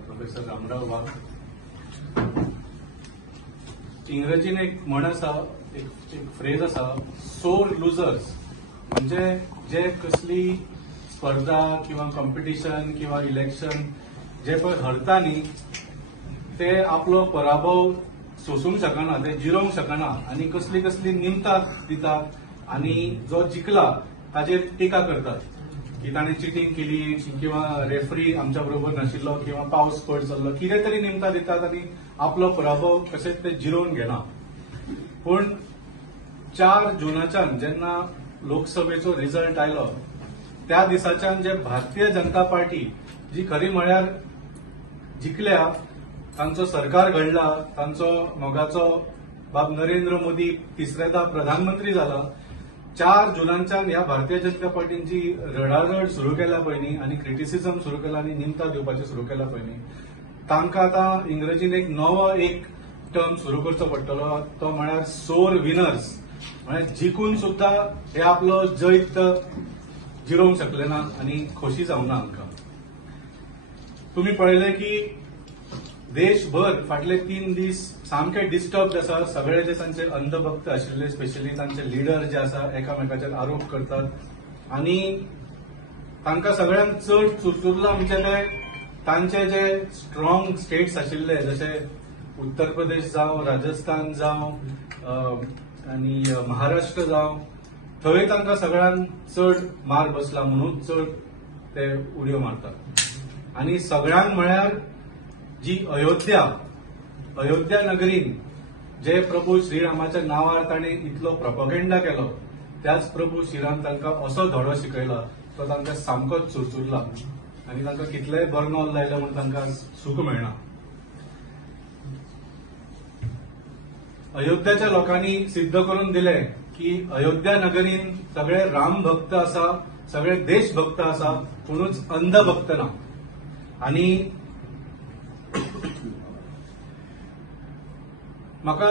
Professor Ramrao वाघ. इंग्रजीन एक म्हण आसा, एक फ्रेज आसा, सोर लुजर्स, म्हणजे जे कसली स्पर्धा किंवा कॉम्पिटिशन किंवा इलेक्शन जे पळय हरता न्ही ते आपलो पराभव सोसूंक शकना, ते जिरोवंक शकना आनी कसली कसली निमतां दितात आनी जो जिखला ताजेर टिका करतात की ताणें चिटींग केली किंवा रेफरी आमच्या बरोबर नाशिल्लो किंवा पावस पड जाल्लो, कितें तरी निमतां दितात आनी आपलो पराभव कशेंच ते जिरोवन घेना. पूण 4 जूनाच्यान जेन्ना लोकसभेचो रिझल्ट आयलो त्या दिसाच्यान जे भारतीय जनता पार्टी जी खरी म्हळ्यार जिखल्या, तांचो सरकार घडला, तांचो मोगाचो बाब नरेंद्र मोदी तिसरेदा प्रधानमंत्री जाला, 4 जुनाच्यान ह्या भारतीय जनता पार्टीन जी रडारड सुरू केल्या पळय न्ही आनी क्रिटिसिजम सुरू केला आनी निमतां दिवपाचें सुरू केला पळय न्ही, तांकां आतां इंग्रजीन एक नवो टर्म सुरू करचो पडटलो, तो म्हळ्यार सोर विनर्स. म्हळ्यार जिखून सुद्दां हे आपलो जैत जिरोवंक शकले ना आनी खोशी जावना आमकां. तुम्ही पळयलें की देशभर फाटले 3 दीस सामके डिस्टर्ब आसा. सगळे जे तांचे अंधभक्त आशिल्ले, स्पेशली तांचे लिडर जे आसा एकामेकाचेर आरोप करतात आनी तांकां सगळ्यांक चड चुरचुरला म्हणजे ते तांचे जे स्ट्रॉंग स्टेट्स आशिल्ले जशे उत्तर प्रदेश जावं, राजस्थान जावं आनी महाराष्ट्र जावं, थंय तांकां सगळ्यांक चड मार बसला म्हणून चड ते उडयो मारतात. आनी सगळ्यांक म्हळ्यार जी अयोध्या नगरीन जे प्रभू श्रीरामाच्या नांवार ताणें इतलो प्रोपगेंडा केलो, त्याच प्रभू श्रीराम तांकां असो धडो शिकयला तो तांकां सामकोच चुरचुरला आनी तांकां कितलेय बर्नॉल लायले म्हूण तांकां सूख मेळना. अयोध्याच्या लोकांनी सिद्ध करून दिले की अयोध्या नगरीन सगळे राम भक्त आसा, सगळे देशभक्त आसा, कोणूच अंधभक्त ना. आनी म्हाका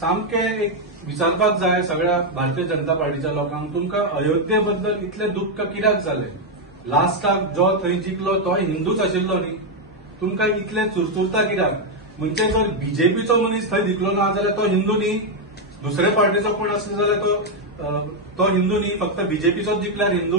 सामके एक विचारपाक जाय सगळ्या भारतीय जनता पार्टीच्या लोकांक, तुमकां अयोध्ये बद्दल इतले दुख्ख कित्याक जालें? लास्टाक जो थंय जिखलो तो हिंदूच आशिल्लो न्ही, तुमकां इतले चुरचुरता कित्याक? म्हणजे जर बीजेपीचो मनीस थंय जिखलो ना जाल्यार तो हिंदू न्ही, दुसरे पार्टीचो कोण आसलो जाल्यार तो हिंदू न्ही, फक्त बीजेपीचोच जिखल्यार हिंदू.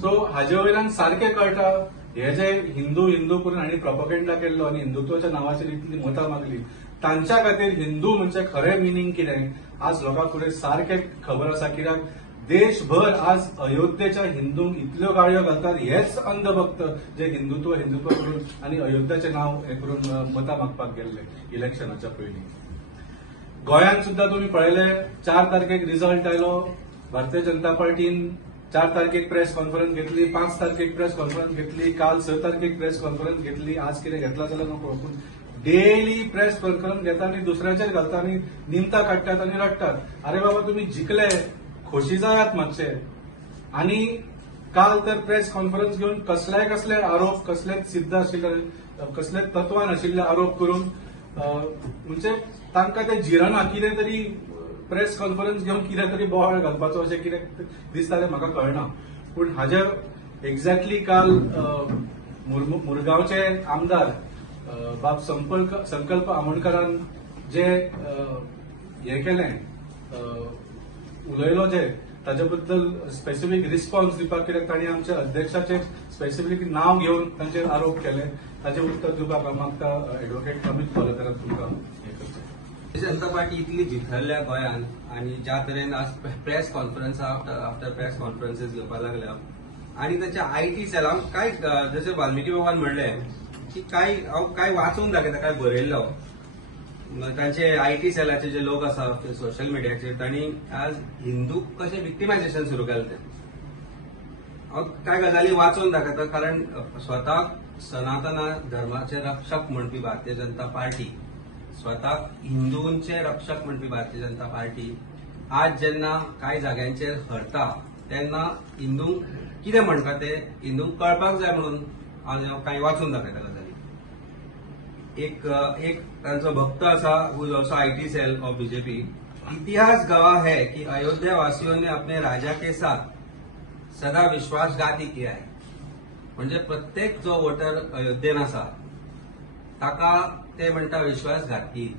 सो हाजे वयल्यान सारकें कळटा हे जे हिंदू हिंदू करून हांणी प्रोपगेंडा केल्लो आनी हिंदुत्वाच्या नांवाचेर इतली मतां मागली, तांच्या खातीर हिंदू म्हणजे खरें मिनींग कितें आज लोकां फुडें सारकें खबर आसा. कित्याक देशभर आज अयोध्येच्या हिंदूंक इतल्यो गाळयो घालतात हेच अंधभक्त जे हिंदुत्व करून आनी अयोध्याचें नांव हें करून मतां मागपाक गेल्ले इलेक्शनाच्या पयलीं. गोंयांत सुद्दां तुमी पळयलें 4 तारखेक रिझल्ट आयलो, भारतीय जनता पार्टीन 4 तारखेक प्रेस कॉन्फरन्स घेतली, 5 तारखेक प्रेस कॉन्फरन्स घेतली, काल 6 तारखेक प्रेस कॉन्फरन्स घेतली, आज कितें घेतला जाल्यार नको. पूण डेली प्रेस कॉन्फरन्स घेता आनी दुसऱ्याचेर घालता आनी निमतां काडटात आनी रडटात. अरे बाबा तुम्ही जिखले, खोशी जायात मातशे. आनी काल तर प्रेस कॉन्फरन्स घेवन कसले आरोप, कसलेच सिद्ध आशिल्ले, कसलेच तत्वान आशिल्ले आरोप करून म्हणजे तांकां ते जिरना. कितें तरी प्रेस कॉन्फरन्स घेवन कितें तरी बोवाळ घालपाचो अशें कितें दिसतालें म्हाका कळना. पूण हाजेर एक्झॅक्टली काल मुरगांवचे आमदार बाब संकल्प आमोणकरान जे हे केलें, उलयलो जे ताजे बद्दल स्पेसिफीक रिस्पॉन्स दिवपाक, कित्याक तांणी आमच्या अध्यक्षाचे स्पेसिफीक नांव घेवन तांचेर आरोप केले, ताचे उत्तर दिवपाक हांव मागता एडवोकेट अमित कोलकराक तुमकां हे करचें. भारतीय जनता पार्टी इतली जिखरल्या गोंयांत आनी ज्या तरेन आज प्रेस कॉन्फरन्स आफ्टर प्रेस कॉन्फरन्सीस घेवपाक लागल्या आनी तांच्या आयटी सेलांक काय जशें वाल्मिकी बाबान म्हणलें की हांव काय वाचून दाखयता, काय बरयल्लो तांचे आयटी सेलाचे जे लोक आसा सोशल मिडियाचेर, तांणी आज हिंदूक कशें विक्टिमायझेशन सुरू केलें तें हांव काय गजाली वाचून दाखयता. कारण स्वताक सनातन धर्माचे रक्षक म्हणपी भारतीय जनता पार्टी, स्वताक हिंदूंचे रक्षक म्हणपी भारतीय जनता पार्टी आज जेन्ना कांय जाग्यांचेर हरता तेन्ना हिंदूंक कितें म्हणटा ते हिंदूंक कळपाक जाय म्हणून आज हांव कांय वाचून दाखयता गजाली. एक तांचो भक्त आसा who is also IT cell of BJP. इतिहास गवाह है कि अयोध्या वासियों ने अपने राजा के साथ सदा विश्वासघाती किया है. म्हणजे प्रत्येक जो वोटर अयोध्येन आसा ताका ते म्हणटा विश्वासघाती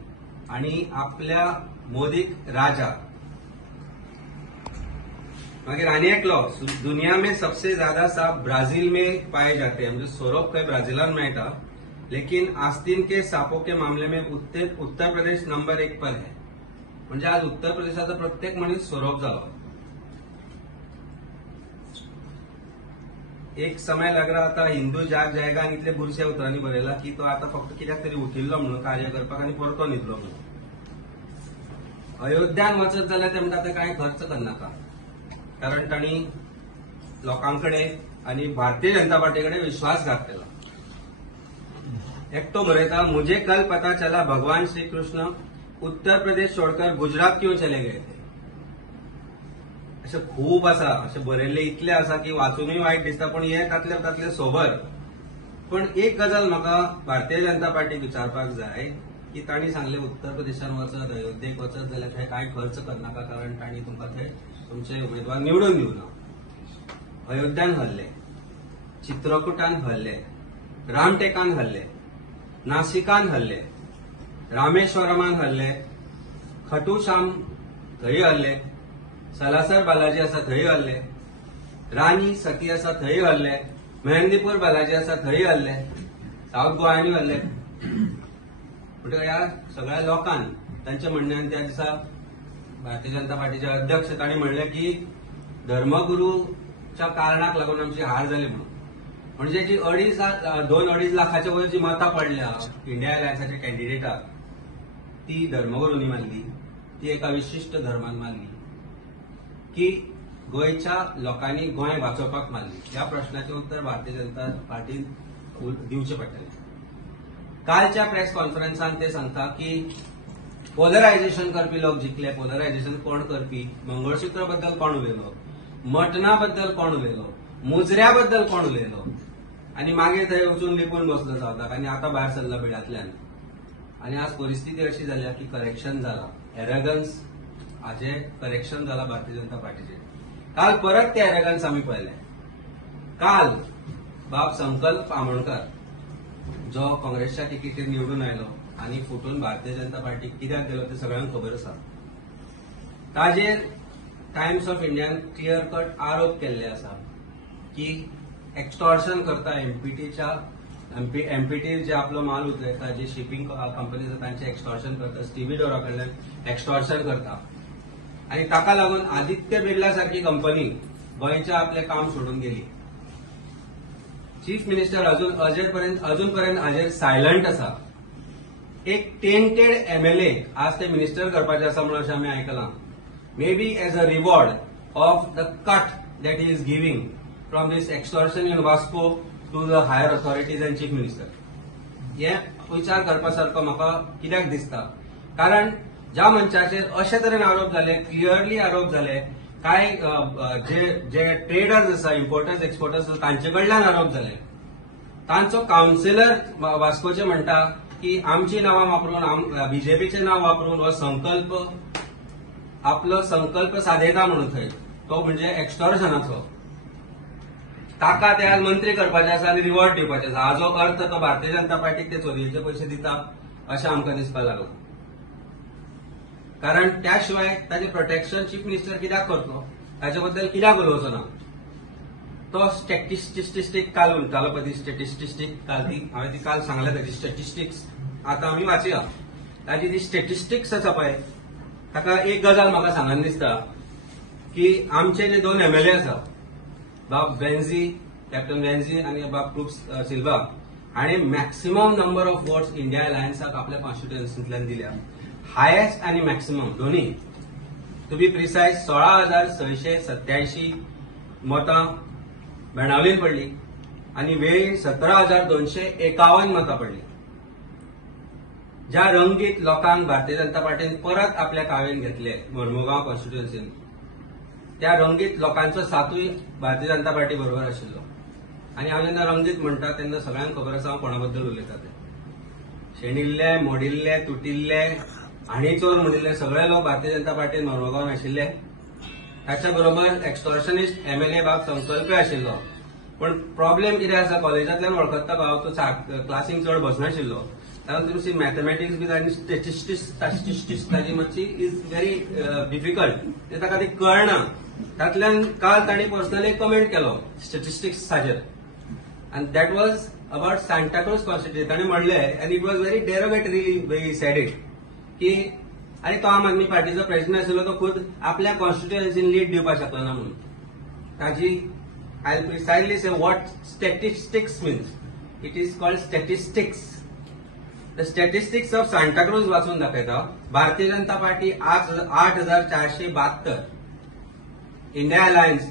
आणि आपल्या मोदीक राजा. मागीर आनी एकलो दुनिया में सबसे ज्यादा सांप ब्राजील में पाए जाते हैं, म्हणजे सोरोप खंय ब्राझीलान मेळटा, लेकिन आस्तीन के सांपों के मामले में उत्तर प्रदेश नंबर 1 पर है. म्हणजे आज उत्तर प्रदेशाचा प्रत्येक मनीस सोरोप झालो. एक समय लग रहा था हिंदू जाग जायगा आनी इतले बुरशे उतरांनी बरयला की तो आता फक्त कित्याक तरी उठिल्लो म्हणून कार्य करपाक आनी परतो न्हिदलो म्हणून. अयोध्यान वचत जाल्यार ते म्हणटा ते कांय खर्च करनाका, कारण तांणी लोकांकडे आनी भारतीय जनता पार्टी कडेन विश्वासघात केला. एकटो बरयता, मुझे कल पता चला भगवान श्री कृष्ण उत्तर प्रदेश छोड़कर गुजरात क्यों चले गए थे. अशें खूब आसा, अशें बरयल्ले इतले आसा की वाचूनय वायट दिसता, पण हे तातले सोबर. पण एक गजाल म्हाका भारतीय जनता पार्टीक विचारपाक जाय की तांणी सांगले उत्तर प्रदेशान वचत, अयोध्येक वचत जाल्यार थंय कांय खर्च करनाका, कारण तांणी तुमकां थंय तुमचे उमेदवार निवडून दिवना. अयोध्यान हल्ले, चित्रकुटान हल्ले, रामटेकान हल्ले, नाशिकान हल्ले, रामेश्वरमान हल्ले, खटू श्याम थंय हल्ले, सलासर बालाजी आसा थंय हल्ले, रानी सती आसा थंय हल्ले, मेहंदीपूर बालाजी आसा थंय हल्ले, साऊथ गोंयांनी हल्ले. म्हणजे ह्या सगळ्या लोकांन तांच्या म्हणण्यान त्या दिसा भारतीय जनता पार्टीचे अध्यक्ष तांणी म्हणले की धर्मगुरूच्या कारणाक लागून आमची हार जाली म्हणून. म्हणजे जी 2-2.5 लाखाच्या वयर जी मतां पडल्या इंडिया अलायन्साच्या कॅन्डिडेटाक, ती धर्मगुरूंनी मारली, ती एका विशिष्ट धर्मान मारली की गोंयच्या लोकांनी गोंय वाचोवपाक मारली. ह्या प्रश्नाचे उत्तर भारतीय जनता पार्टीन दिवचे पडटले. कालच्या प्रेस कॉन्फरन्सान ते सांगता की पोलरायझेशन करपी लोक जिखले. पोलरायझेशन कोण करपी? मंगळसूत्र बद्दल कोण उलयलो, मटना बद्दल कोण उलयलो, मुजऱ्या बद्दल कोण उलयलो, आनी मागीर थंय वचून लिपून बसलो जावताक आनी आतां भायर सरला बिडांतल्यान. आनी आज परिस्थिती अशी जाल्या की करेक्शन जाला, एरगन्स हाजे करेक्शन जाला भारतीय जनता पार्टीचे. काल परत ते एरगन्स आमी पळयले. काल बाब संकल्प आमोणकर जो काँग्रेसच्या तिकीटीर निवडून आयलो आनी फुटून भारतीय जनता पार्टीक कित्याक गेलो ते सगळ्यांक खबर आसा. ताजेर Times of Indian clear cut आरोप केल्ले आसा की एक्सटॉर्शन करता एमपीटीर जे आपलो माल उतरयता, जे शिपिंग कंपनीज तांचे एक्सटॉर्शन करता, स्टीविडोरा कडल्यान एक्सटॉर्शन करता. आनी ताका लागून आदित्य बिर्ला सारखी कंपनी गोंयच्या आपले काम सोडून गेली. चीफ मिनिस्टर अजून पर्यंत हाजेर सायलंट आसा. एक टेंटेड एमएलए आज ते मिनिस्टर करपाचे आसा म्हणून अशें आमी आयकलां. May be as a reward of the cut that he is giving from this extortion in Vasco to the higher authorities and chief minister. हे विचार करपासारको म्हाका कित्याक दिसता, कारण ज्या मंचाचेर अशे तरेन आरोप जाले, क्लियरली आरोप जाले, काय जे ट्रेडर्स आसा, इम्पोर्टर्स एक्सपोर्टर्स आसा तांचे कडल्यान आरोप जाले. तांचो काउन्सिलर वास्कोचे म्हणटा की आमची नांवां वापरून, बीजेपीचे नांव वापरून हो संकल्प आपलो संकल्प सादयता म्हणून थंय, तो म्हणजे एक्सटॉर्शनाचो. ताका ते आज मंत्री करपाचे आसा आनी रिवॉर्ड दिवपाचे आसा. हाजो अर्थ तो भारतीय जनता पार्टीक ते चोरयेचे पयशे दिता अशें आमकां दिसपाक लागला. कारण त्या शिवाय ताचे प्रोटेक्शन चीफ मिनिस्टर कित्याक करतलो, ताचे बद्दल कित्याक उलोवचो ना. तो स्टॅटिस्टिक काल उलतालो पळय, ती स्टॅटिस्टिक काल ती हांवें ती काल सांगल्या ताची स्टॅटिस्टिक्स आतां आमी वाचया. ताची ती स्टॅटिस्टिक्स आसा पळय, ताका एक गजाल म्हाका सांगन दिसता की आमचे जे 2 एमएलए आसा, बाब वेन्झी, कॅप्टन वेन्झी आनी बाब क्रूप सिल्वा, हांणी maximum number of votes India अलायन्साक आपल्या कॉन्स्टिट्युएन्सींतल्यान दिल्या. हायेस्ट आनी मॅक्सिमम दोन्ही. टू बी प्रिसायज 16,687 मतां बेणावलीन पडली आनी वेळी 17,251 मतां पडली. ज्या रंगीत लोकांक भारतीय जनता पार्टीन परत आपल्या कावेन घेतले मर्मुगांव कॉन्स्टिट्युएन्सीन, त्या रंगीत लोकांचो साथूय भारतीय जनता पार्टी बरोबर आशिल्लो. आनी हांव जेन्ना रंगीत म्हणटा तेन्ना सगळ्यांक खबर आसा हांव कोणा बद्दल उलयता ते. शेणिल्ले, मोडिल्ले, तुटिल्ले आनी चोर म्हणिल्ले सगळे लोक भारतीय जनता पार्टीन मर्मुगांवान आशिल्ले. ताच्या बरोबर एक्सटॉर्शनिस्ट एमएलए बाब संकल्पय आशिल्लो. पण प्रॉब्लेम कितें आसा, कॉलेजांतल्यान वळखता हांव तो क्लासीक चड बसनाशिल्लो तुमची मॅथमॅटिक्स बी आनी स्टॅटिस्टिक्स ताजी मातशी इज व्हेरी डिफिकल्ट, ते ताका ते कळना. तातूंतल्यान काल तांणी पर्सनली कमेंट केलो स्टॅटिस्टिक्साचेर, and that was about Santa Cruz constituency. ताणें म्हणलें, and it was very derogatory way said it, की अरे तो आम आदमी पार्टीचो प्रेसिडेंट आशिल्लो तो खुद आपल्या कॉन्स्टिट्युएन्सीन लीड दिवपाक शकलो ना म्हणून. ताजी I will precisely say what statistics means. It is called statistics. The statistics of Santa Cruz वाचून दाखयता. भारतीय जनता पार्टी 8,472, इंडिया अलायन्स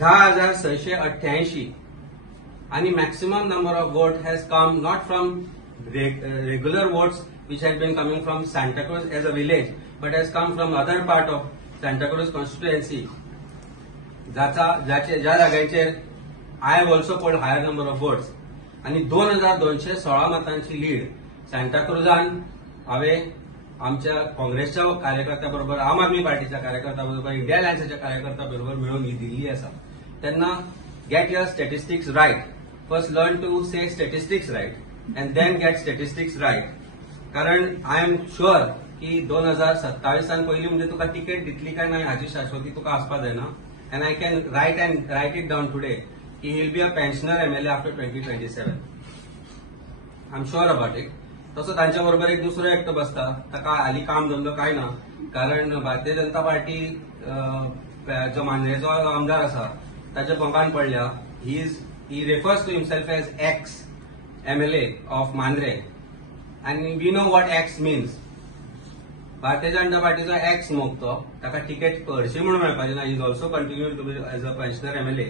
10,688, आणि maximum number of vote has come not from regular votes which had been coming from Santa Cruz as a village, but has come from other part of Santa Cruz constituency. ज्या जाग्यांचेर I have also polled higher number of votes. आणि 2,216 मतांची lead सांताक्रुजान हांवें आमच्या काँग्रेसच्या कार्यकर्त्याबरोबर, आम आदमी पार्टीच्या कार्यकर्त्याबरोबर, India अलायन्सच्या कार्यकर्त्याबरोबर मिळून दिल्ली आसा. तेन्ना get your statistics right. First learn to say statistics right and then get statistics right. कारण आय एम शुअर की 2027 पयलीं म्हणजे तुका तिकेट दितली काय नाही हाची शाश्वती तुका आसपाक जायना. And I can write it down today की he will be a pensioner MLA after 2027. I am sure about it. तसो तांच्या बरोबर एक दुसरो एकटो बसता, ताका हालीं काम धंदो काय ना, कारण भारतीय जनता पार्टी जो मांद्रेचो आमदार आसा ताच्या पंगान पडल्या. He refers to himself as ex MLA of Mandrem. And we know what X means. Bharatiya Janata पार्टीचा एक्स मोग तो, ताका तिकेट हरशी म्हणून मेळपाची ना. Is also continue to be as a pensioner MLA.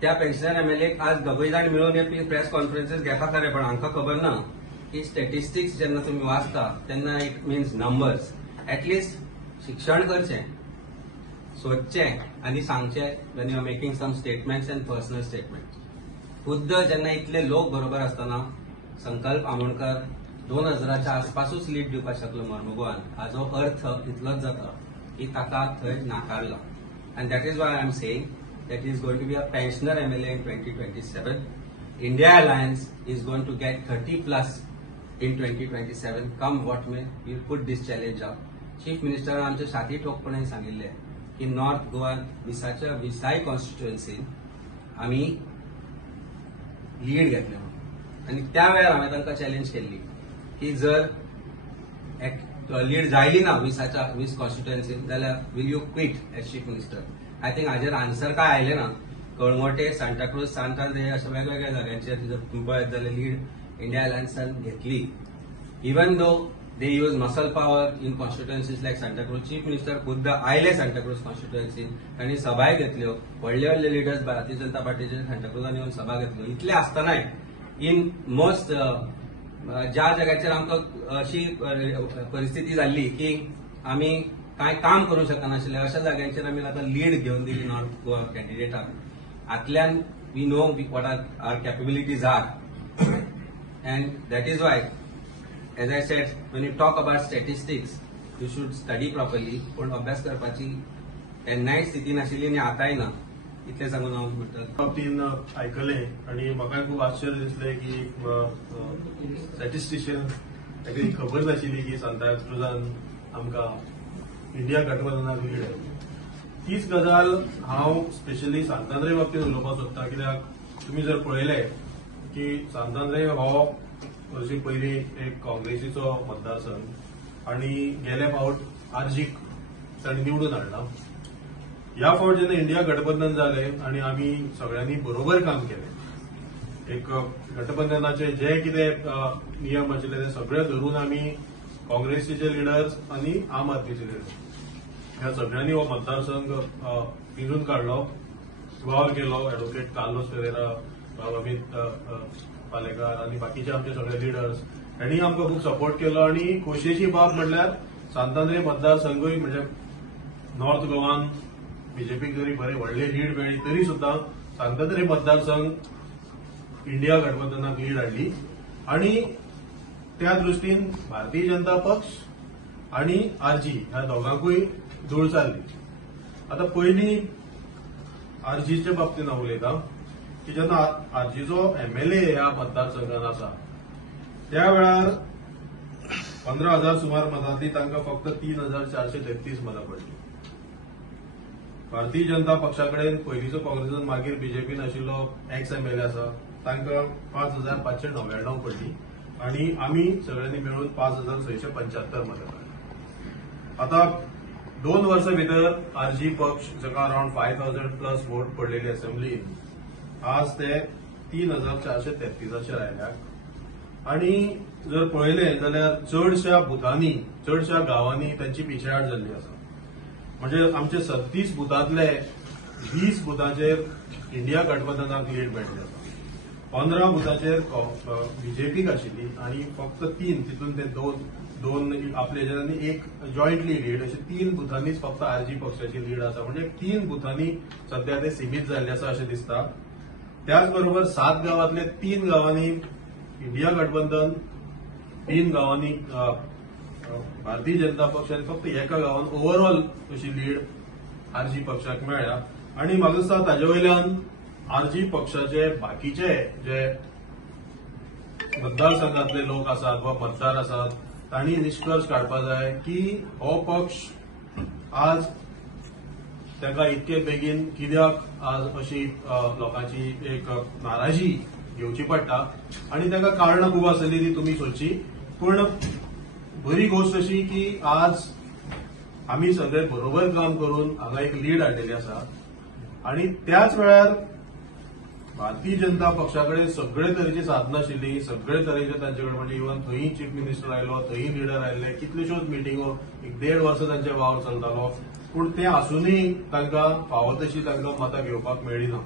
त्या पेन्शनर एमएलए आज दोगूय जाण मिळून हे प्रेस कॉन्फरन्सीस घेता खरे, पण हांकां खबर ना की स्टॅटिस्टिक्स जेन्ना तुमी वाचता तेन्ना इट मिन्स नंबर्स. एटलिस्ट शिक्षण करचें, सोदचें आनी सांगचें when you are making some statements and personal statements. खुद्द जेन्ना इतले लोक बरोबर आसतना संकल्प आमोणकर 2000च्या आसपासूच लीड दिवपाक शकलो मर्मुगोवान, हाजो अर्थ इतलोच जाता की ताका थंय नाकारला. And that is why I am saying that is going to be a pensioner MLA in 2027. India alliance is going to get 30+ in 2027. Come what may we put this challenge up. Chief मिनिस्टरान आमच्या छाती ठोकपणे सांगिल्ले की north गोवान विसाच्या विसाय कॉन्स्टिट्युएन्सीन आमी lead घेतले. आणि त्या वेळार हांवें तांकां चॅलेंज केल्ली की जर लीड जायली ना 20 कॉन्स्टिट्युएन्सीन जाल्यार will you quit as chief minister. I think हाजेर आन्सर काय आयले ना. कळंगोटे, सांताक्रूज, सांतांद्रे अशा वेगवेगळ्या जाग्यांचेर जर पळयत जाल्यार लीड इंडिया अलायन्सान घेतली. Even though they use muscle power in constituencies like Santa Cruz. Chief minister खुद्द आयले सांताक्रूज कॉन्स्टिट्युएन्सीन, तांणी सभाय घेतल्यो. व्हडले व्हडले लिडर्स भारतीय जनता पार्टीचे सांताक्रूजान येवन सभा घेतल्यो. इतले आसतनाय इन मोस्ट ज्या जाग्याचेर आमकां अशी परिस्थिती जाल्ली की आमी कांय काम करूंक शकनाशिल्ले, अशा जाग्यांचेर आमी आतां लीड घेवन दिली नॉर्थ गोवा कॅन्डिडेटाक. हातल्यान we know what are capabilities are. And that is why as I said when you talk about statistics you should study properly. पूण अभ्यास करपाची केन्नाय स्थिती नाशिल्ली आनी आतांय ना. इतले सांगून हांव म्हणटा. बाबतीन आयकलें आनी म्हाका खूब आश्चर्य दिसलें की स्टॅटिस्टिशियन ताका खबर नाशिल्ली की सांताक्रुजान आमकां इंडिया गठबंधनाक लीड आहे. तीच गजाल हांव स्पेशली सांतांद्रे बाबतींत उलोवपाक सोदतां. कित्याक तुमी जर पळयलें की सांतांद्रे हो हरशी पयलीं एक काँग्रेसीचो मतदारसंघ आनी गेले फावट आर्जीक तांणी निवडून हाडला. ह्या फावट जेन्ना इंडिया गठबंधन जालें आनी आमी सगळ्यांनी बरोबर काम केलें, एक गठबंधनाचे जे कितें नियम आशिल्ले ते सगळे धरून आमी काँग्रेसीचे लिडर्स आनी आम आदमीचे लिडर्स ह्या सगळ्यांनी हो मतदारसंघ पिंजून काडलो. वावर केलो. एडव्होकेट कार्लोस फेरेरा, अमित पालेकार आनी बाकीचे आमचे सगळे लिडर्स हांणी आमकां खूब सपोर्ट केलो. आनी खोशयेची बाब म्हणल्यार सांतांद्रे मतदारसंघूय म्हणजे नॉर्थ गोवान बीजेपीक जरी बरे व्हडले लीड मेळ्ळी तरी सुद्दां सांतांद्रे मतदारसंघ इंडिया गठबंधनाक लीड हाडली. आनी त्या दृश्टीन भारतीय जनता पक्ष आनी आरजी ह्या दोगांकूय धूळ चालली. आता पयलीं आरजीच्या बाबतींत हांव उलयतां की जेन्ना आरजीचो एमएलए ह्या मतदारसंघात आसा त्या वेळार 15,000 सुमार मतांतली तांकां फक्त 3,433 मतां पडली. भारतीय जनता पक्षाकडेन पयलींचो काँग्रेसीन मागीर बीजेपीन आशिल्लो एक्स एमएलए आसा तांकां 5,599 पडली आणि आमी सगळ्यांनी मेळून 5,675 मतां काडली. आता 2 वर्सां भितर आरजी पक्ष जाका अराउंड 5,000+ वोट पडलेली असेंब्लीन आज ते 3,433 आयल्यात आणि जर पळयलें जाल्यार चडशा बुथांनी चडशा गांवांनी तांची पिछेहाट जाल्ली आसा. म्हणजे आमचे 36 बुथांतले 20 बुथांचेर इंडिया गठबंधनाक लीड मेळिल्ली आसा. 15 बुथांचेर बीजेपीक आशिल्ली आणि फक्त 3 तितून ते दोन आपले जणांनी एक जॉईंटली लीड अशी 3 बुथांनीच फक्त आरजी पक्षाची लीड आसा. म्हणजे 3 बुथांनी सध्या ते सीमित जाल्ले आसा अशें दिसता. त्याचबरोबर 7 गावांतले 3 गावांनी इंडिया गठबंधन, 3 गावांनी भारतीय जनता पक्ष आणि फक्त एका गावान ओव्हरऑल अशी लीड आरजी पक्षाक मेळ्ळ्या. आणि म्हाका दिसता ताजे वयल्यान आरजी पक्षाचे बाकीचे जे मतदारसंघातले लोक आसात वा मतदार आसात तांणी निष्कर्ष काडपा जाय की हो पक्ष आज ताका इतके बेगीन कित्याक आज अशी लोकांची एक नाराजी घेवची पडटा आणि ताका कारणां खूब आसली ती तुमी सोदची. पूण बरी गोष्ट अशी की आज आमी सगळे बरोबर काम करून हांगा एक लीड हाडलेली आसा. आणि त्याच वेळार भारतीय जनता पक्षाकडे सगळे तरेची साधनां आशिल्ली, सगळे तरेचे तांचे कडेन म्हणजे इव्हन थंय चीफ मिनिस्टर आयलो, थंय लिडर आयले, कितल्योश्योच मिटिंगो 1.5 वर्स तांचे वावर चलतालो. पूण ते आसूनय तांकां फावो तशी तांकां मतां घेवपाक मेळ्ळी ना.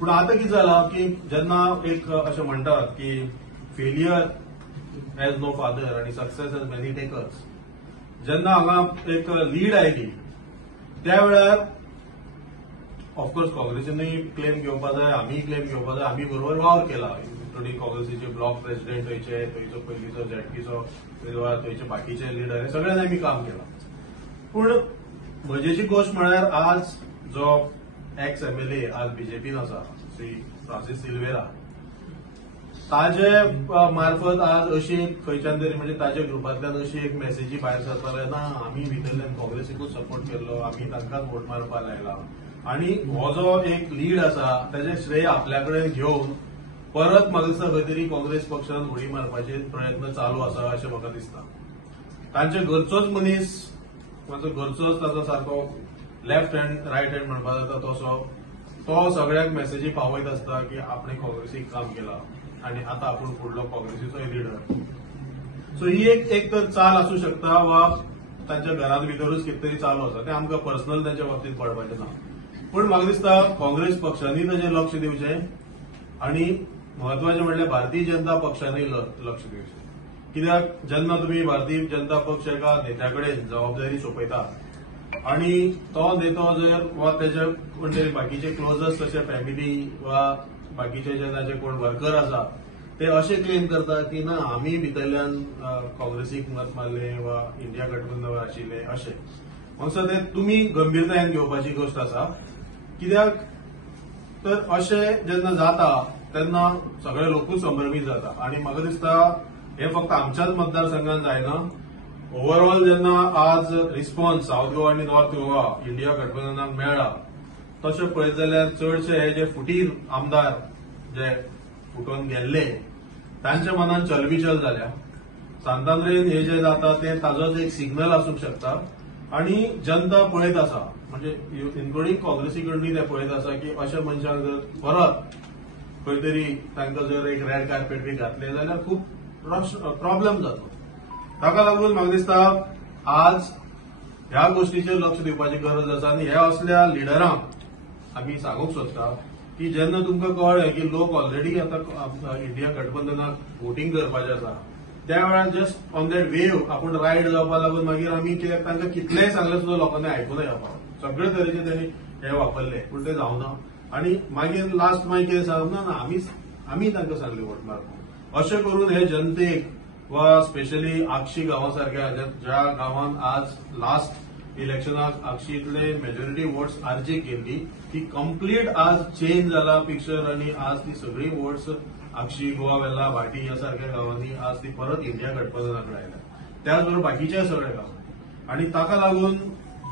पूण आतां कितें जालां की जेन्ना एक अशें म्हणटात की फेलियर हॅज नो फादर आणि सक्सेस हॅज मेनी टेकर्स, जेन्ना हांगा एक लीड आयली त्या वेळार ऑफकोर्स काँग्रेसीनूय क्लेम घेवपा जाय, आमी क्लेम घेवपा जाय, आमी बरोबर वावर केला. इंक्लुडींग काँग्रेसीचे ब्लॉक प्रेसिडेंट थंयचे, थंयचो पयलींचो झेडपीचो थंयचे बाकीचे लिडर हे सगळ्यांनी आमी काम केलां. पूण मजेची गोष्ट म्हळ्यार आज जो एक्स एमएलए आज बीजेपीन आसा श्री फ्रांसीस सिल्वेरा, ताजे मार्फत आज अशी खंयच्यान तरी म्हणजे ताज्या ग्रुपांतल्यान अशी एक मेसेजी भायर सरताले ना आमी भितरल्यान काँग्रेसीकूच सपोर्ट केल्लो, आमी तांकांच वोट मारपा लायला आणि हो जो एक लीड आसा ताजें श्रेय आपल्या कडेन घेवन परत म्हाका दिसता खंय तरी काँग्रेस पक्षान उडी मारपाचे प्रयत्न चालू आसा अशें म्हाका दिसता. तांचे घरचोच मनीस म्हणजे घरचोच ताचो सारको लेफ्ट हँड रायट हँड म्हणपा जाता तसो तो सगळ्यांक मेसेजी पावयत आसता की आपणे काँग्रेसीक काम केलां आणि आता आपूण फुडलो काँग्रेसीचो लिडर. सो ही एक तर चाल आसूं शकता वा तांच्या घरांत भितरूच कितें तरी चालू आसा, तें आमकां पर्सनल तांच्या बाबतींत पडपाचें ना. पूण म्हाका दिसता काँग्रेस पक्षांनी ताचेर लक्ष दिवचें आणि महत्वाचें म्हणल्यार भारतीय जनता पक्षानूय लक्ष दिवचें. कित्याक जेन्ना तुमी भारतीय जनता पक्ष एका नेत्या कडेन जबाबदारी सोंपयता आणि तो नेतो जर वा तेजे कोण तरी बाकीचे क्लोजस्ट अशे फॅमिली वा बाकीचे जे ताचे कोण वर्कर आसा ते अशें क्लेम करता की ना आमी भितरल्यान काँग्रेसीक मत मारले वा इंडिया गठबंधनावर आशिल्ले अशें. म्हाका ते तुमी गंभीरतायेन घेवपाची गोष्ट आसा. कित्याक तर अशें जेन्ना जाता तेन्ना सगळे लोकूच संभ्रमीत जाता आणि म्हाका दिसता हे फक्त आमच्याच मतदारसंघात जायना. ओव्हरऑल जेन्ना आज रिस्पॉन्स साऊथ गोवा आणि नॉर्थ गोवा इंडिया गठबंधनाक मेळ्ळा तशें पळयत जाल्यार चडशे हे जे फुटीर आमदार जे फुटून गेल्ले तांच्या मनात चलबिचल जाल्या. सांतांद्रेन हे जे जाता ते ताजोच एक सिग्नल आसूंक शकता आणि जनता पळयत आसा म्हणजे इन्क्लुडींग काँग्रेसी कडूनय ते पळयत आसा की अशा मनशांक जर परत खंय तरी तांकां जर एक रेड कार्पेट बी घातले जाल्यार खूब प्रॉब्लेम जाता. ताका लागून म्हाका दिसता आज ह्या गोष्टीचेर लक्ष दिवपाची गरज आसा आनी ह्या असल्या लिडरांक आमी सांगूंक सोदता की जेन्ना तुमकां कळ्ळें की लोक ऑलरेडी आतां इंडिया गठबंधनाक वोटींग करपाचें आसा त्या वेळार जस्ट ऑन दॅट वेव आपूण रायड जावपा लागून मागीर आमी कित्याक तांकां कितलेंय सांगलें सुद्दां लोकांनी आयकूनय येवपा सगळे तरेचे त्यांनी हे वापरले पूण ते जावना. आणि मागीर लास्ट मागीर कितें सांगना ना आमी तांकां सांगले वोट मारपाक अशें करून हे जनतेक वा स्पेशली आगशी गांवा सारख्या ज्या गांवांत आज लास्ट इलेक्शनाक आगशींतले मेजॉरिटी वोट्स आरजेक गेल्ली ती कंप्लीट आज चेंज जाला पिक्चर आणि आज ती सगळी वोट्स आक्षी, गोवा वेल्ला, भाटी या सारख्या गावांनी आज ती परत इंडिया गठबंधनाकडे आयल्या. त्याचबरोबर बाकीच्या सगळ्या गावांनी. आणि ताका लागून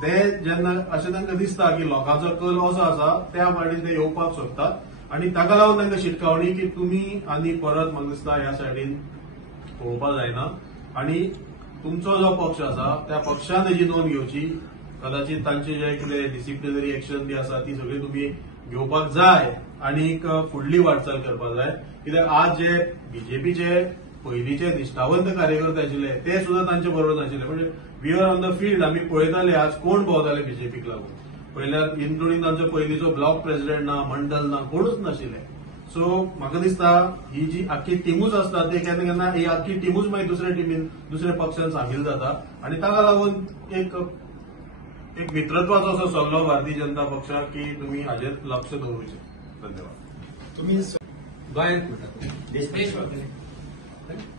ते जेन्ना अशें तांकां दिसता की लोकांचो कल असो आसा त्या वाटेन ते येवपाक सोदतात आणि ताका लागून तांकां शिटकावणी की तुमी आनी परत म्हाका दिसता ह्या सायडीन पळोवपाक जायना आणि तुमचो जो पक्ष आसा त्या पक्षान तेजी नोंद घेवची. कदाचित तांचे जे कितें डिसिप्लिनरी एक्शन बी आसा ती सगळी तुमी घेवपाक जाय आणि फुडली वाटचाल करपाक जाय. कित्याक आज जे बीजेपीचे पयलींचे निश्ठावंत कार्यकर्ते आशिल्ले ते सुद्धा तांचे बरोबर नाशिल्ले. म्हणजे we are on the field आमी पळयताले आज कोण भोंवताले बीजेपीक लागून. पयल्यार इन्क्लुडींग तांचो पयलींचो ब्लॉक प्रेसिडेंट ना, मंडल ना, कोणूच नाशिल्ले. सो म्हाका दिसता ही जी आख्खी टिमूच आसता ते केन्ना केन्ना ही आख्खी टिमूच मागीर दुसऱ्या टिमीन दुसऱ्या पक्षान सामील जाता आणि ताका लागून एक मित्रत्वाचो असो सल्लो भारतीय जनता पक्षाक की तुमी हाजेर लक्ष दवरूचें. धन्यवाद. तुम्ही गोंयांत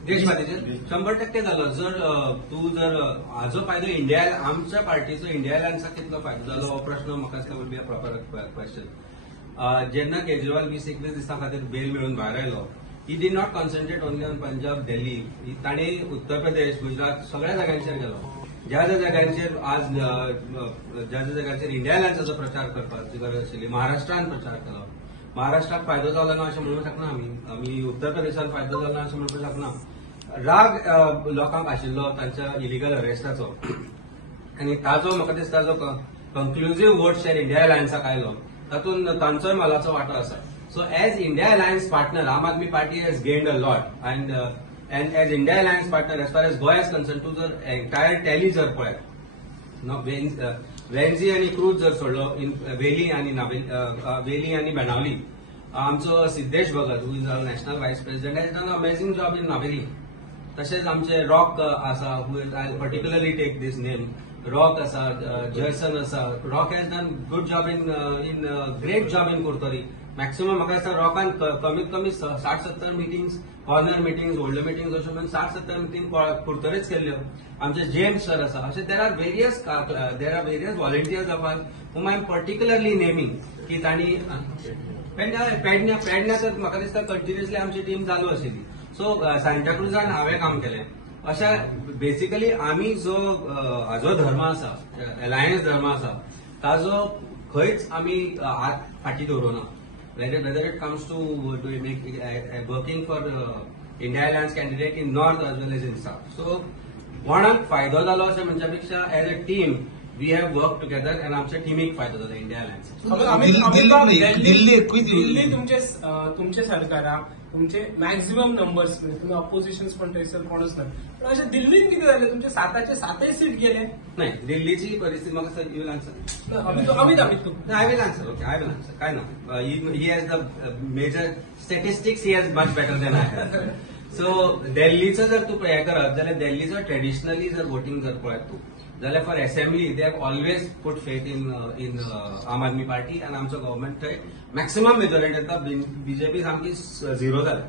देशवादीचे 100% जालो. जर हाजो फायदो इंडिया आमच्या पार्टीचो इंडिया अलायन्साक कितलो फायदो जालो हो प्रश्न म्हाका दिसता would be a proper question. जेन्ना केजरीवाल 20-21 दिसां खातीर बेल मेळून भायर आयलो, he did not concentrate only on Punjab, Delhi. ताणी उत्तर प्रदेश, गुजरात सगळ्या जाग्यांचेर गेलो. ज्या ज्या जाग्यांचेर आज ज्या ज्या जाग्यांचेर इंडिया अलायन्साचो प्रचार करपाची गरज आशिल्ली महाराष्ट्रान प्रचार केलो. महाराष्ट्राक फायदो जालो ना अशें म्हणूंक शकना आमी उत्तर प्रदेशान फायदो जालो ना अशें म्हणूंक शकना. राग लोकांक आशिल्लो तांच्या इलिगल अरेस्टाचो आनी ताजो म्हाका दिसता जो कंक्लुझिव्ह वोट शेअर इंडिया अलायन्साक आयलो तातूंत तांचोय मोलाचो वांटो आसा. So as India alliance partner Aam Aadmi Party has gained a lot and as India alliance partner as far as Goa is concern to जर एंटायर टॅली जर पळयत वेन्झी आणि क्रूज जर सोडलो इन वेली आणि बेनावली, आमचो Siddhesh Bhagat who is our national vice president has done amazing job in Navelim. तशेंच आमचे रॉक आसा who I particularly take this name. Roque आसा, जर्सन आसा. Roque has done good job in great job in Curtorim. Maximum म्हाका दिसता रॉकान कमीत कमी 60-70 मिटिंग्स, कॉर्नर मिटिंग्स, व्हडल्यो मिटिंग्स अश्यो म्हणून 60-70 मिटिंग कुर्तोरीच केल्ल्यो. आमचे जेम्स सर आसा. अशे there are various volunteers of us whom I am particularly naming की तांणी पेडण्या तर म्हाका दिसता कंटिन्युअसली आमची टीम चालू आशिल्ली. सो सांताक्रुजान हांवें काम केलें. अशा बेसिकली आमी जो हाजो धर्म आसा, अलायन्स धर्म आसा, ताजो खंयच आमी हात फाटी दवरूना. whether it comes to working for India Alliance candidate in North as well as in South. So, कोणाक फायदो जालो अशें म्हणच्या पेक्षा as a team we have work together and आमच्या टीमीक फायदो जालो इंडिया अलायन्स. दिल्ली तुमचे सरकाराक तुमचे मॅक्झिमम नंबर्स तुम्ही ऑपोजिशन पण थंयसर कोणूच ना. पण अशें दिल्लीन कितें जालें तुमचे 7चे सीट गेले. नाही, दिल्लीची परिस्थिती म्हाका sir you will answer. Amit I will answer. Okay, I will answer. काय ना, he has the major statistics. He has much better than I have. So दिल्लीचं जर तू हे करत जाल्यार दिल्लीचं ट्रेडिशनली जर वोटिंग जर पळयत तू जाल्यार for assembly they have always put faith in आम आदमी पार्टी आनी आमचो गव्हर्मेंट थंय मॅक्सिमम मेजॉरिटी येता. बीजेपी सामकी 0 जाल्या.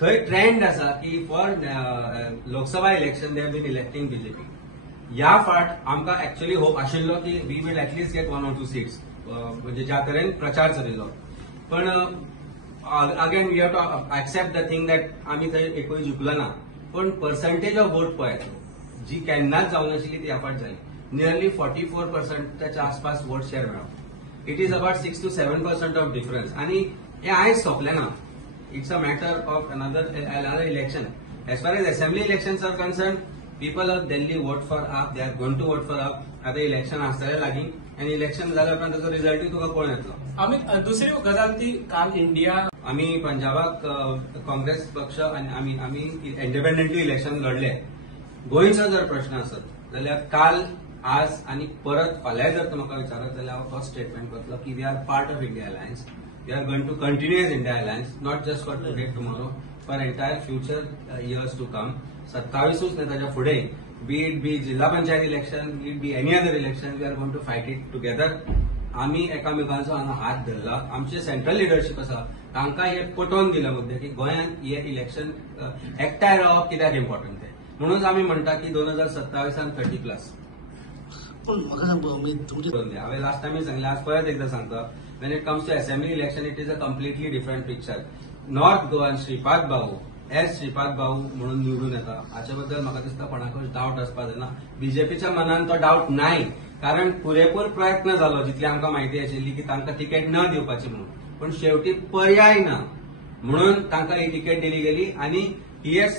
थंय ट्रेंड आसा की for Lok Sabha election they have been electing BJP. ह्या फाट आमकां एक्चुअली होप आशिल्लो की we will at least get 1 or 2 seats म्हणजे ज्या तरेन प्रचार चलिल्लो. पण again we have to accept the thing that आमी थंय एकूय जिखलो ना. पण पर्संटेज ऑफ वोट पळयत जी केन्नाच जावंक नाशिल्ली ती ह्या फाट जाली. नियरली 44%च्या आसपास वोट शेअर मेळ्ळो. It is about 6 to 7% of difference. आणि हे आयज सोंपलें ना. It's a matter of another election. As far as assembly elections are concern, people of Delhi vote for AAP. They are going to vote for AAP. आता election आसतलें लागीं आनी election जाल्या उपरांत ताचो रिझल्टूय तुका कळून येतलो. आमी दुसरी गजाल ती काल इंडिया आमी पंजाबाक काँग्रेस पक्ष आनी आमी इंडिपेंडंटली इलेक्शन लढले. गोंयचो जर प्रश्न आसत जाल्यार काल, आज आनी परत फाल्यां जर तूं म्हाका विचारत जाल्यार हांव फर्स्ट स्टेटमेंट करतलो की we are part of India alliance. We are going to continue as India alliance, not just for today tomorrow, for entire future years to come. 27च न्ही ताच्या फुडें बी जिल्हा panchayat election, be any other election, we are going to fight it together. आमी एकामेकांचो हांगा हात धरला. आमचे सेंट्रल लिडरशीप आसा तांकां हे पटोवन दिला मुद्दे की गोंयांत हे इलेक्शन एकठांय रावप कित्याक इम्पॉर्टंट तें. म्हणूनच आमी म्हणटा की 2027 30+. पण म्हाका सांग हांवें लास्ट टायमी सांगलें, आज परत एकदां सांगता, when it comes to assembly election it is a completely different picture. North गोवान श्रीपाद भाऊ एस श्रीपाद भाऊ म्हणून निवडून येता हाचे बद्दल म्हाका दिसता कोणाकूच डावट आसपाक जायना. बीजेपीच्या मनान तो डावट नाही, कारण पुरेपूर प्रयत्न जालो जितली आमकां म्हायती आशिल्ली की तांकां तिकेट न दिवपाची म्हणून, पण शेवटी पर्याय ना म्हणून तांकां ही तिकेट दिली गेली आणि he has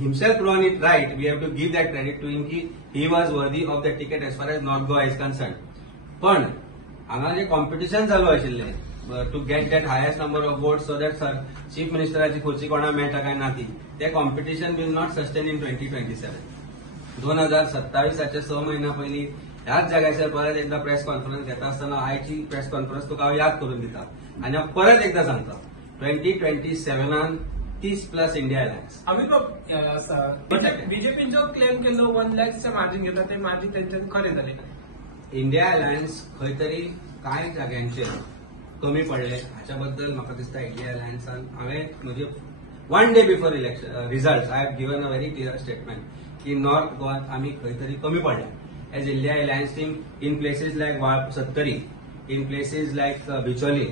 himself proven it right. We have to give that credit to him की he was worthy of the ticket as far as North Goa is concerned. पण हांगा जे कॉम्पिटिशन चालू आशिल्लें to get that highest number of votes so that chief मिनिस्टराची खुर्ची कोणाक मेळटा काय ना ती, ते competition will not sustain in 2027. 2027चे 6 महिना पयलीं ह्याच जाग्याचेर परत एकदा प्रेस कॉन्फरन्स घेता आसतना आयची प्रेस कॉन्फरन्स तुका हांव याद करून दिता आनी हांव परत एकदा सांगता 2027 30+ इंडिया अलायन्स. बीजेपीन जो क्लेम केलो 1 lakhचं मार्जिन घेता ते मार्जिन त्यांच्यान खरें जालें. इंडिया अलायन्स खंय तरी कांय जाग्यांचेर कमी पडले हाच्या बद्दल म्हाका दिसता इंडिया अलायन्सान हांवें म्हणजे 1 day before election result I have given a very clear statement की नॉर्थ गोवात आमी खंय तरी कमी पडल्या as India alliance team in places like Sattari, in places like Bicholim,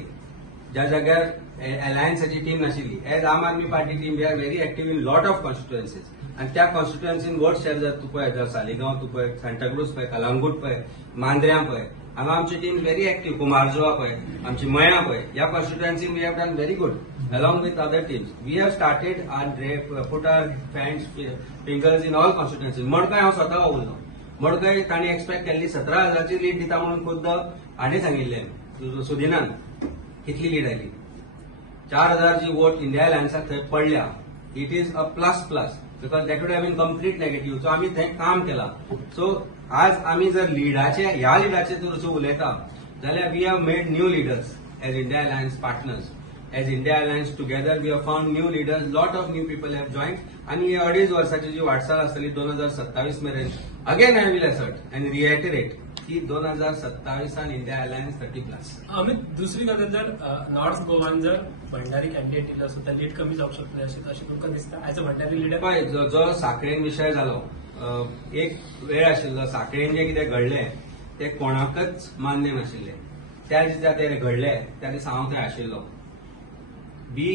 ज्या जाग्यार अलायन्साची टीम नाशिल्ली. As Aam Aadmi Party team we are very active in lot of constituencies आणि त्या कॉन्स्टिट्युएन्सीन वोट शेअर जर तूं पळय, जर सालिगांव तूं पळय, सांताक्रूज पळय, कलांगूट पळय, मांद्र्यां पळय, हांगा आमची टीम व्हेरी एक्टिव्ह, कुमारजुआ पळय, आमची मयणां पळय, ह्या कॉन्स्टिट्युएन्सीन we have done very good along with other teams. We have started and put our fingers in all constituencies. मडकय हांव स्वता उरलो, मडकय तांणी एक्सपेक्ट केल्ली 17,000ची लीड दिता म्हणून खुद्द हाणें सांगिल्लें सुदिनान कितली लीड आयली. 4,000ची वोट इंडिया अलायन्साक थंय पडल्या. It is a plus because that would have been complete negative. So आमी थंय काम केलां. सो आज आमी जर ह्या लिडाचे जर उलयता जाल्यार we have made new leaders as India Alliance partners. As India Alliance together, we have found new leaders. Lot of new people have joined. आणि 2.5 वर्षाची जी वाटचाल आसतली 2027 मेरेन, again I will assert and reiterate की 2027 इंडिया अलायन्स 30+. अमित, दुसरी गजाल जर north गोवान जर भंडारी कॅन्डिडेट दिला सुद्धा लीड कमी जावंक शकतली अशें तुमकां दिसता ऍज अ भंडारी लिडर? पळय, जो साखळेन विशय जालो, एक वेळ आशिल्लो साखळेन जे कितें घडलें ते कोणाकच मान्य नाशिल्लें. त्या दिसा ते घडलें त्या दिसा हांव थंय आशिल्लो. बी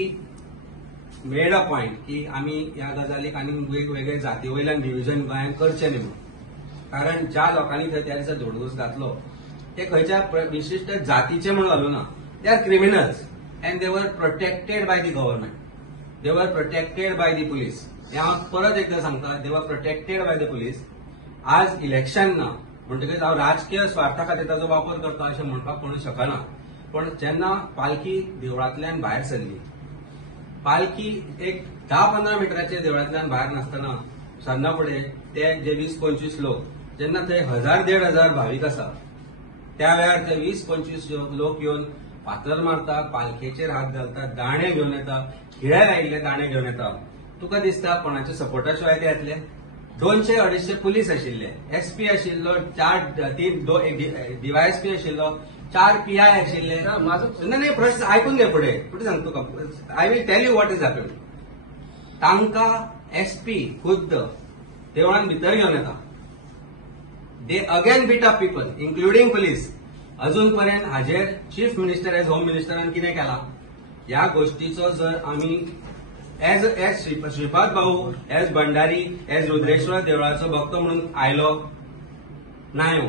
मेड अ पॉइंट की आमी ह्या गजालीक आनी वेगवेगळे जाती वयल्यान डिव्हिजन गोंयांत करचें न्ही म्हणून, कारण ज्या लोकांनी थंय त्या दिसा जोडगोस घातलो ते खंयच्या विशिष्ट जातीचे म्हणून घालूं ना. They are criminals and they वर प्रोटेक्टेड बाय दी गव्हर्नमेंट, दे वर प्रोटेक्टेड बाय दी पुलीस. हे हांव परत एकदा सांगता, दे वर प्रोटेक्टेड बाय द पुलीस. आज इलेक्शन ना म्हणटकीच हांव राजकीय स्वार्था खातीर ताचो वापर करता अशें म्हणपाक कोणूय शकना. पण जेन्ना पालखी देवळांतल्यान भायर सरली, पालखी एक 10-15 मिटराच्या देवळांतल्यान भायर नासतना सरना फुडें ते जे 20-25 लोक, जेन्ना थंय 1,000-1,500 भावीक आसा, त्या वेळार ते 20-25 लोक येवन फातर मारतात, पालखेचेर हात घालतात, दाणे घेवन येतात, खिळे लायिल्ले दाणे घेवन येतात. तुका दिसता कोणाच्या सपोर्टा शिवाय ते येतले? 200-250 पुलीस आशिल्ले, एसपी आशिल्लो, 3 डीवायएसपी आशिल्लो, 4 PI आशिल्ले. नाही प्रश्न ऐकून घे पुढे सांगतो का. I will tell you what is happen. तांकां एसपी खुद्द देवळान भितर घेवन येता. They again beat up people including police. अजून पर्यंत हाजेर चीफ मिनिस्टर एज होम मिनिस्टरान कितें केला ह्या गोष्टीचो जर आमी एज श्रीपाद भाऊ, एज भंडारी, एज रुद्रेश्वर देवळाचो भक्त म्हणून आयलो नाही.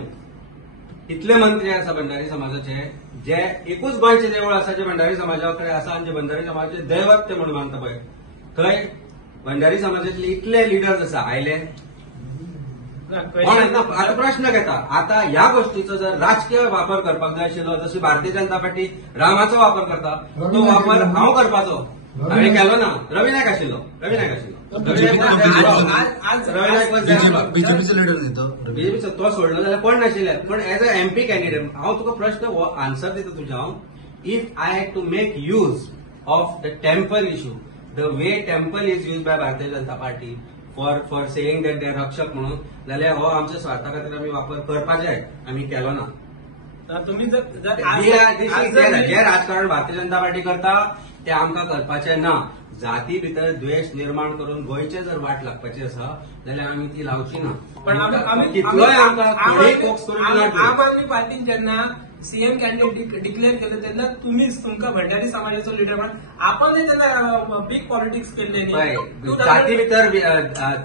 इतले मंत्री आसा भंडारी समाजाचे, जे एकूच गोंयचे देवूळ आसा जे भंडारी समाजा कडेन आसा आनी जे भंडारी समाजाचे दैवत ते म्हणून मानता पळय, थंय भंडारी समाजातले इतले लिडर्स आसा आयले. आता प्रश्न घेता, आता ह्या गोष्टीचो जर राजकीय वापर करपाक जाय आशिल्लो, जशी भारतीय जनता पार्टी रामाचो वापर करता, तो वापर हांव करपाचो हांवें केलो ना. रवी नायक आशिल्लो. बीजेपीचो लिडर न्ही बीजेपीचो तो सोडलो जाल्यार कोण नाशिल्ले. पण एज अ MP कॅन्डिडेट हांव तुका प्रश्न आन्सर दिता तुज्या. हांव if I had to make use of the temple issue the way temple is use by Bharatiya Janata Party for saying that they रक्षक म्हणून, जाल्यार हो आमच्या स्वार्था खातीर आमी वापर करपाचे आमी केलो ना. तुम्ही जे राजकारण भारतीय जनता पार्टी करता ते आमकां करपाचें ना. जाती भितर द्वेष निर्माण करून गोंयचे जर वाट लागपाची आसा जाल्यार आमी ती लावची ना. पण कितलोय आमकां आम आदमी पार्टीन जेन्ना सीएम कॅन्डिडेट डिक्लेअर केलं तेन्ना तुम्हीच तुमका भंडारी समाजाचो लिडर म्हणून आपण तेन्ना बिग पॉलिटिक्स केल्ले पळय, न्ही जाती भितर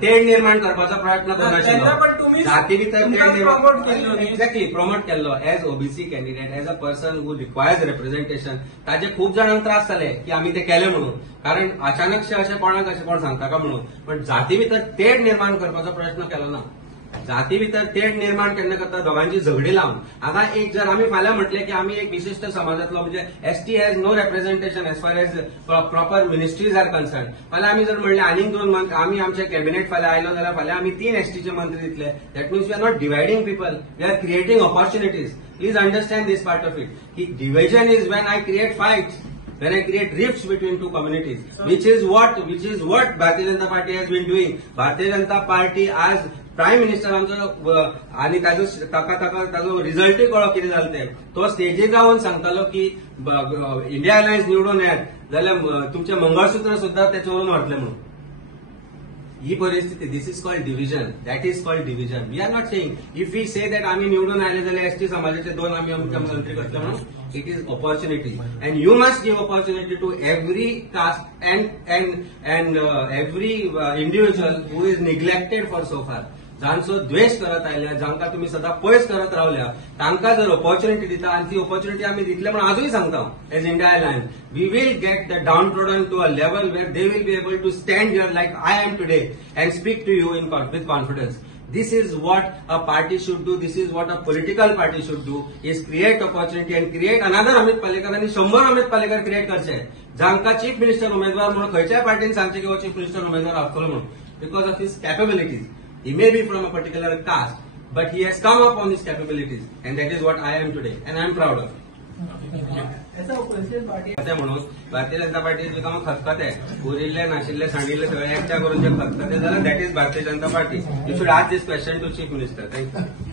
तेढ निर्माण करपाचो प्रयत्न तेन्ना पण करनाशिल्लो. तुम्ही जाती भितर प्रमोट केल्लो न्ही. एक्झॅक्टली प्रमोट केल्लो as OBC candidate, as a person who requires representation. ताजे खूप जाणांक त्रास जाले की आम्ही ते केले म्हणून, कारण अचानकशे अशें कोणाक अशें कोण सांगता का म्हणून. पण जाती भितर तेढ निर्माण करपाचो प्रयत्न केलो ना. जाती भितर तेढ निर्माण केन्ना करता दोघांची झगडी लावन. आता एक जर आम्ही फाल्यां म्हटले की आम्ही एक विशिष्ट समाजातलो म्हणजे ST has no representation as far as proper ministries are concern. फाल्यां आम्ही जर म्हणले आनीक 2 मंथ आम्ही आमचे कॅबिनेट फाल्यां आयलो जाल्यार फाल्यां आम्ही 3 एसटीचे मंत्री दितले. That means we are not dividing people, we are creating opportunities. Please understand this part of it की division is when I create fights, when I create rifts between two communities, which is what Bharatiya Janata Party has been doing. Bharatiya Janata Party as prime minister आमचो आणि ताजो रिझल्टूय कळो कितें जालें तें. तो स्टेजीर रावन सांगतालो की इंडिया अलायन्स निवडून येत जाल्यार तुमचें मंगळसूत्र सुद्धा ते चोरून व्हरतले म्हणून. ही परिस्थिती, this is called division, that is called division. We are not saying if we say that आम्ही निवडून आले जाल्यार एसटी समाजाचे 2 आम्ही आमच्या मंत्री करतले म्हणून. It is opportunity and you must give opportunity to every caste and every individual who is neglected for so far. जांचो द्वेष करत आयल्या, जांकां तुम्ही सदां पयस करत रावल्या, तांकां जर ऑपॉर्च्युनिटी दिता आनी ती ऑपॉर्च्युनिटी आमी दितले म्हणून आजूय सांगता as India alliance, we will get the downtrodden to a level where they will be able to stand here like I am today and speak to you with confidence. This is what a party should do. This is what a political party should do. Is create opportunity and create another Amit Palekar आणि 100 Amit Palekar create करचे जांकां chief minister उमेदवार म्हणून खंयच्याय पार्टीन सांगचे की हो chief minister उमेदवार आसतलो म्हणून, because of his capabilities. He may be from a particular caste, but he has come up on his capabilities, and that is what I am today, and I am proud of. म्हणून भारतीय Janata party is become खतखते. उरिल्ले नाशिल्ले सांडिल्ले सगळे एकट्या करून जे खतखते जाल्यार that is Bharatiya Janata Party. You should ask this question to chief minister. Thank you.